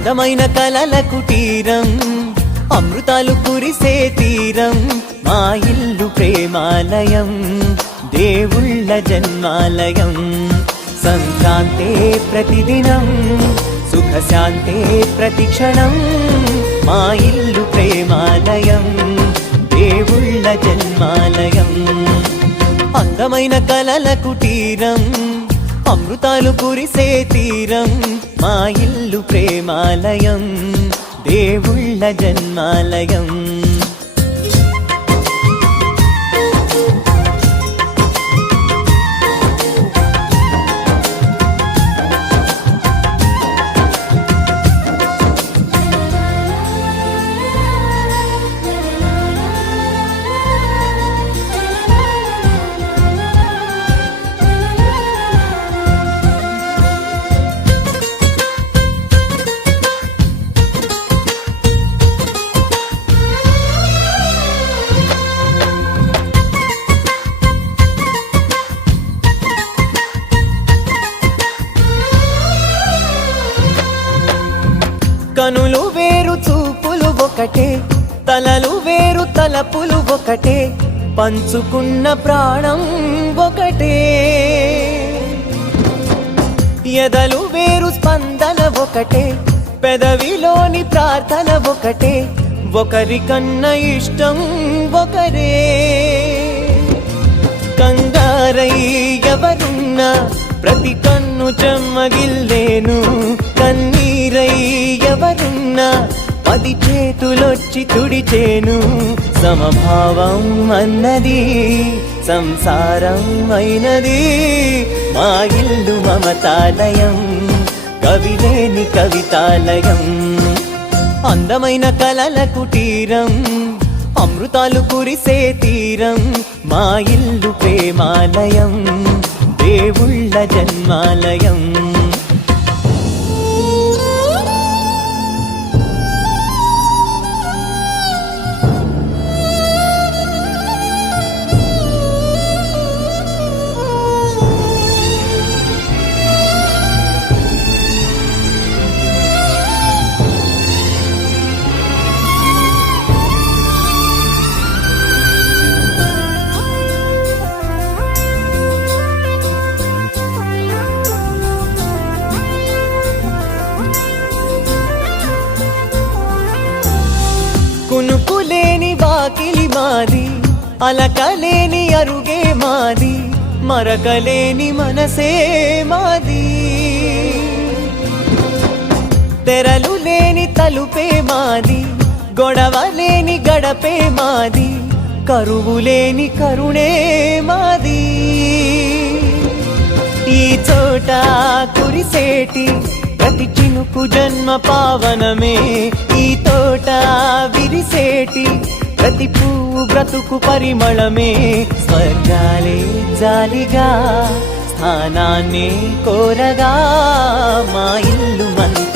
అందమైన కలల కుటీరం, అమృతాలు కురిసే తీరం, మా ఇల్లు ప్రేమాలయం, దేవుళ్ళ జన్మాలయం. సంక్రాంతే ప్రతిదినం, సుఖశాంతే ప్రతిక్షణం, మా ఇల్లు ప్రేమాలయం, దేవుళ్ళ జన్మాలయం. అందమైన కలల కుటీరం, అమృతాలు కురిసే తీరం, మా ఇల్లు ప్రేమాలయం, దేవుళ్ళ జన్మాలయం. కనులు వేరు చూపులు ఒకటే, తలలు వేరు తలపులు ఒకటే, పంచుకున్న ప్రాణం ఒకటే. ఎదలు వేరు స్పందన ఒకటే, పెదవిలోని ప్రార్థన ఒకటే, ఒకరికన్నా ఇష్టం ఒకరే. కంగారై ఎవరున్నా ప్రతి కన్ను చెమ్మగిల్లేను, కన్నీరై ఎవరున్నా 10 చేతులొచ్చి తుడిచేను. సమభావం అన్నది సంసారం అయినది, మా ఇల్లు మమతాలయం, కవిలేని కవితాలయం. అందమైన కలల కుటీరం, అమృతాలు కురిసే తీరం, మా ఇల్లు ప్రేమాలయం, దేవుళ్ళ జన్మాలయం. కునుకులేని వాకిలి మాది, అలకలేని అరుగే మాది, మరకలేని మనసే మాది. తెరలు లేని తలుపే మాది, గొడవ లేని గడపే మాది, కరువు లేని కరుణే మాది. ఈ చోట కురిసేటి ప్రతి చినుకు జన్మ పావనమే, ఈ తోట విరిసేటి ప్రతి పువ్వు బ్రతుకు పరిమళమే. స్వర్గాలే జాలిగా స్థానాన్ని కోరగా, మా ఇల్లు మంత్ర